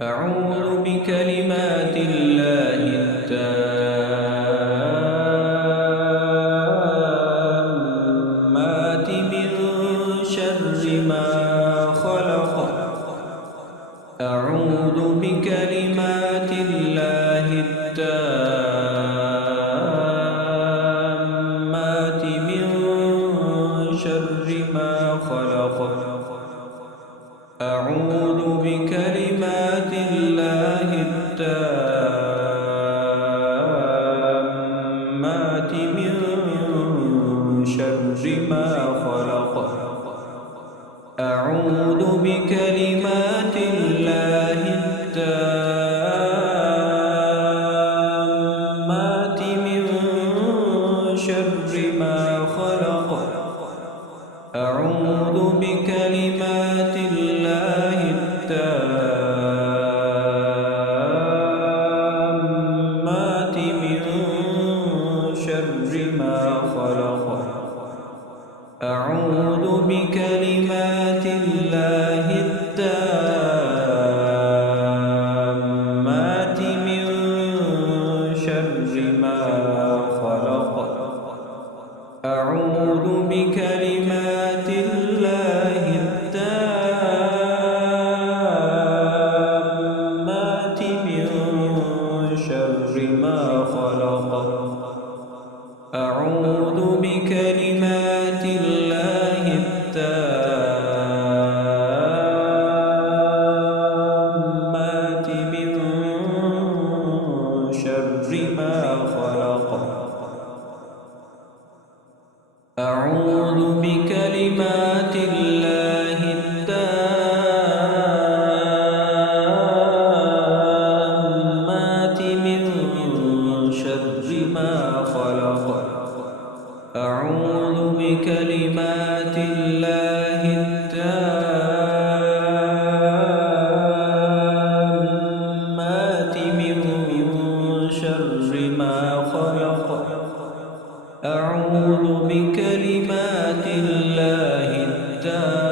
أعوذ بكلمات الله التامات من شر ما خلق. أعوذ بكلمات الله التامات من شر ما خلق. أعوذ بكلمات الله التامات من شر ما خلق. أعوذ بكلمات الله التامات من شر ما خلق. أعوذ بكلمات الله التامات من شر ما خلق. أعوذ بكلمات الله التامات من شر ما خلق. أعوذ بكلمات الله التامات من شر ما خلق. أعوذ بكلمات الله التامات من شر ما خلق. أعوذ بكلمات الله التامات من شر ما خلق. أعوذ بكلمات الله التامات من شر ما خلق. أعوذ بكلمات الله التامات